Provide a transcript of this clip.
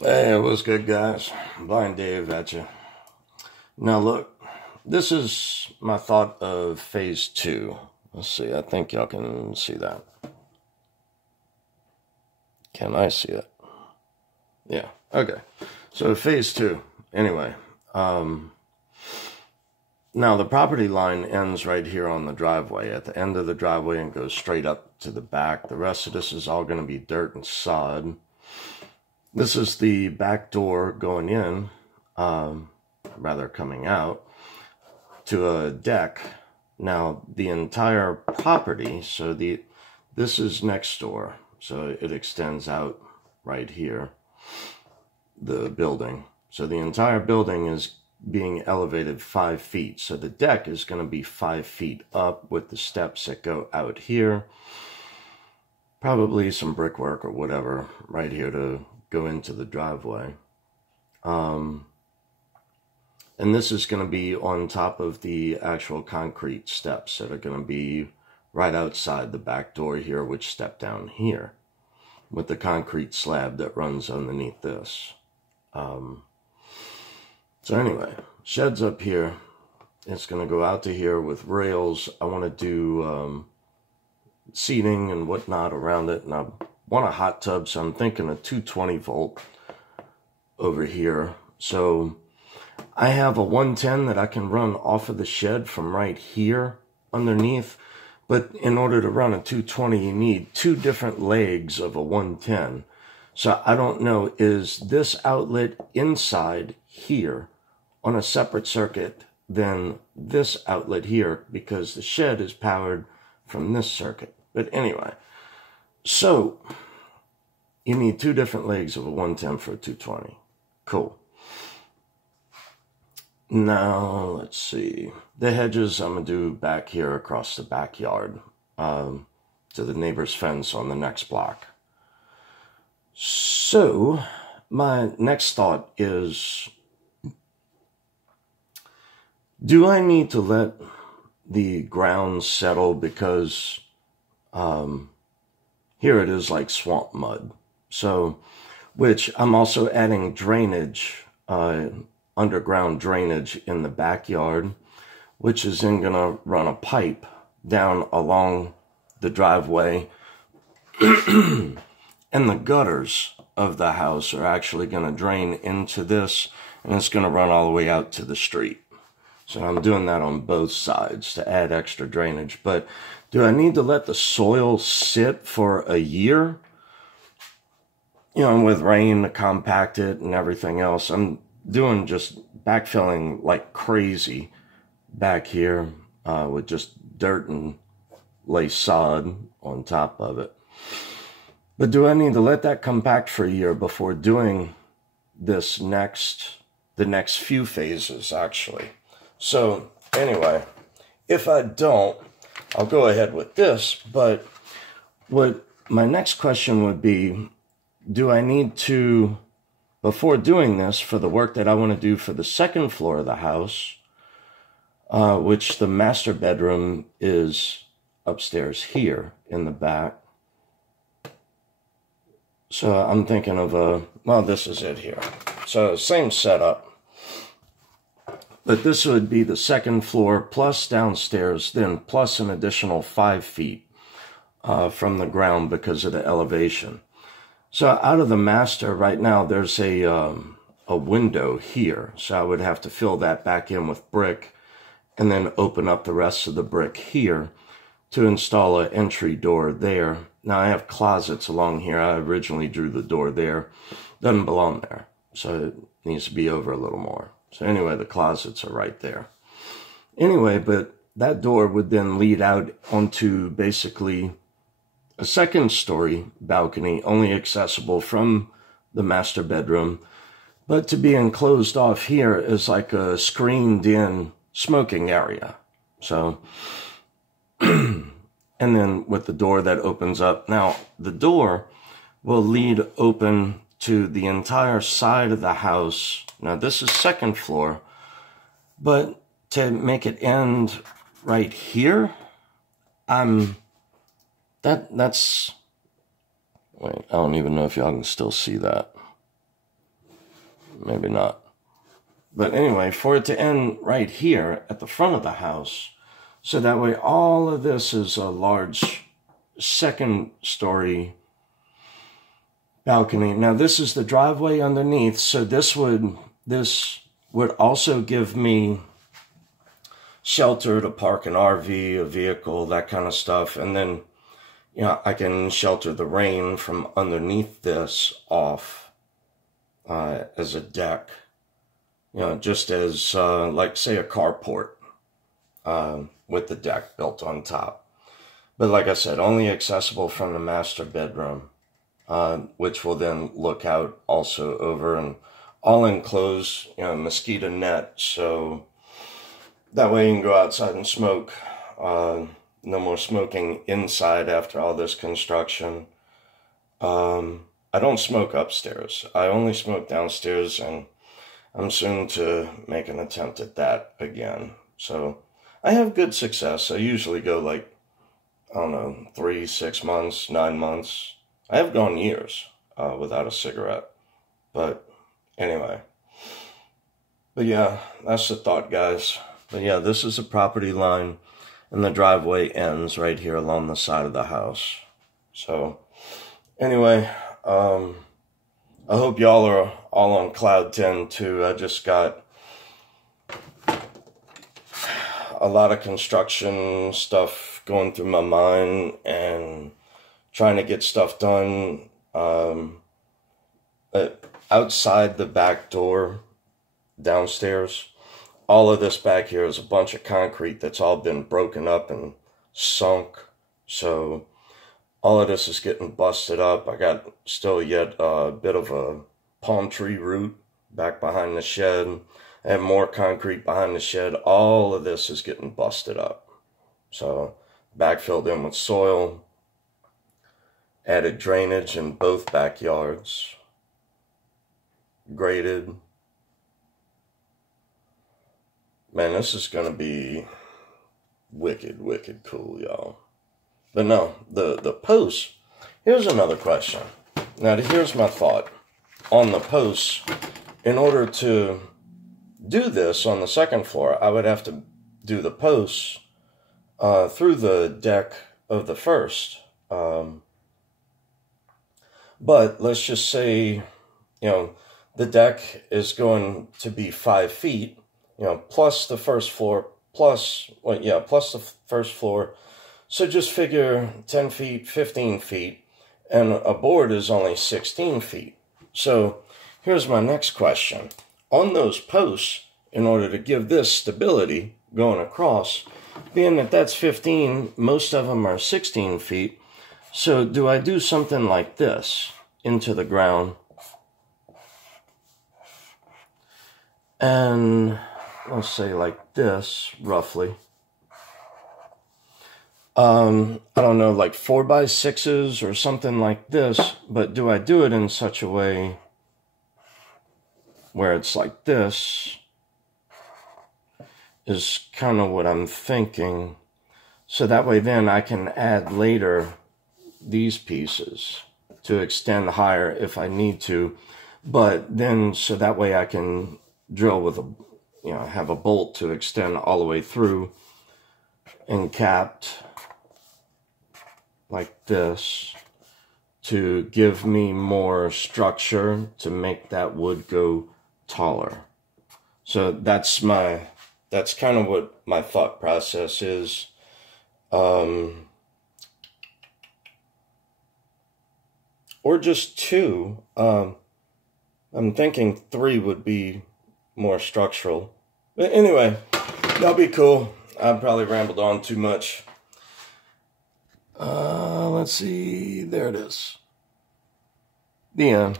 Hey, what's good, guys? Blind Dave at you. Now, look, this is my thought of phase two. Let's see, I think y'all can see that. Can I see it? Yeah, okay. So, phase two. Anyway, now the property line ends right here on the driveway, at the end of the driveway, and goes straight up to the back. The rest of this is all going to be dirt and sod. This is the back door going in, rather coming out, to a deck. Now, the entire property, so this is next door, so it extends out right here, the building. So the entire building is being elevated 5 feet. So the deck is going to be 5 feet up with the steps that go out here. Probably some brickwork or whatever right here to go into the driveway. And this is going to be on top of the actual concrete steps that are going to be right outside the back door here, which step down here with the concrete slab that runs underneath this. So anyway, shed's up here. It's going to go out to here with rails. I want to do seating and whatnot around it, and I want a hot tub, so I'm thinking a 220 volt over here. So I have a 110 that I can run off of the shed from right here underneath, but in order to run a 220 you need 2 different legs of a 110. So I don't know, is this outlet inside here on a separate circuit than this outlet here, because the shed is powered from this circuit. But anyway, so you need 2 different legs of a 110 for a 220. Cool. Now, let's see. The hedges I'm going to do back here across the backyard to the neighbor's fence on the next block. So, my next thought is, do I need to let the ground settle, because here it is like swamp mud. So, which I'm also adding drainage, underground drainage in the backyard, which is then going to run a pipe down along the driveway. And the gutters of the house are actually going to drain into this, and it's going to run all the way out to the street. So I'm doing that on both sides to add extra drainage. But do I need to let the soil sit for a year? You know, with rain to compact it and everything else. I'm doing just backfilling like crazy back here with just dirt and lay sod on top of it. But do I need to let that compact for a year before doing this the next few phases, actually? So anyway, if I don't, I'll go ahead with this. But what my next question would be, do I need to, before doing this, for the work that I want to do for the second floor of the house, which the master bedroom is upstairs here in the back. So I'm thinking of well, this is it here. So same setup. But this would be the second floor plus downstairs, then plus an additional 5 feet from the ground because of the elevation. So out of the master right now, there's a window here. So I would have to fill that back in with brick and then open up the rest of the brick here to install an entry door there. Now I have closets along here. I originally drew the door there. Doesn't belong there. So it needs to be over a little more. So anyway, the closets are right there. Anyway, but that door would then lead out onto basically a second story balcony, only accessible from the master bedroom. But to be enclosed off here is like a screened in smoking area. So, and then with the door that opens up. Now, the door will lead open to the entire side of the house. Now, this is second floor, but to make it end right here, that's, wait, I don't even know if y'all can still see that. maybe not. But anyway, for it to end right here at the front of the house, so that way all of this is a large second story balcony. Now this is the driveway underneath, so this would also give me shelter to park an RV, a vehicle, that kind of stuff. And then, you know, I can shelter the rain from underneath this off as a deck, you know, just as like say a carport with the deck built on top. But like I said, only accessible from the master bedroom, which will then look out also over and all enclosed, you know, mosquito net. So that way you can go outside and smoke. No more smoking inside after all this construction. I don't smoke upstairs. I only smoke downstairs, and I'm soon to make an attempt at that again. So I have good success. I usually go like, I don't know, 3, 6 months, 9 months. I have gone years without a cigarette. But anyway. But yeah, that's the thought, guys. But yeah, this is the property line, and the driveway ends right here along the side of the house. So anyway, I hope y'all are all on cloud 10 too. I just got a lot of construction stuff going through my mind and trying to get stuff done outside the back door downstairs. All of this back here is a bunch of concrete that's all been broken up and sunk. So all of this is getting busted up. I got still yet a bit of a palm tree root back behind the shed. I have more concrete behind the shed. All of this is getting busted up. So backfilled in with soil. Added drainage in both backyards. Graded. Man, this is going to be wicked, wicked cool, y'all. But no, the posts, here's another question. Now, here's my thought. On the posts, in order to do this on the second floor, I would have to do the posts through the deck of the first. But let's just say, you know, the deck is going to be 5 feet. You know, plus the first floor, plus the first floor. So just figure 10 feet, 15 feet, and a board is only 16 feet. So here's my next question. On those posts, in order to give this stability going across, being that that's 15, most of them are 16 feet. So do I do something like this into the ground? And let's say like this, roughly. I don't know, like 4x6s or something like this, but do I do it in such a way where it's like this is kind of what I'm thinking. So that way then I can add later these pieces to extend higher if I need to. But then, so that way I can drill with a, you know, have a bolt to extend all the way through and capped like this to give me more structure to make that wood go taller. So that's kind of what my thought process is. Or just 2. I'm thinking 3 would be more structural. But anyway, that'll be cool. I probably rambled on too much. Let's see. There it is. The end.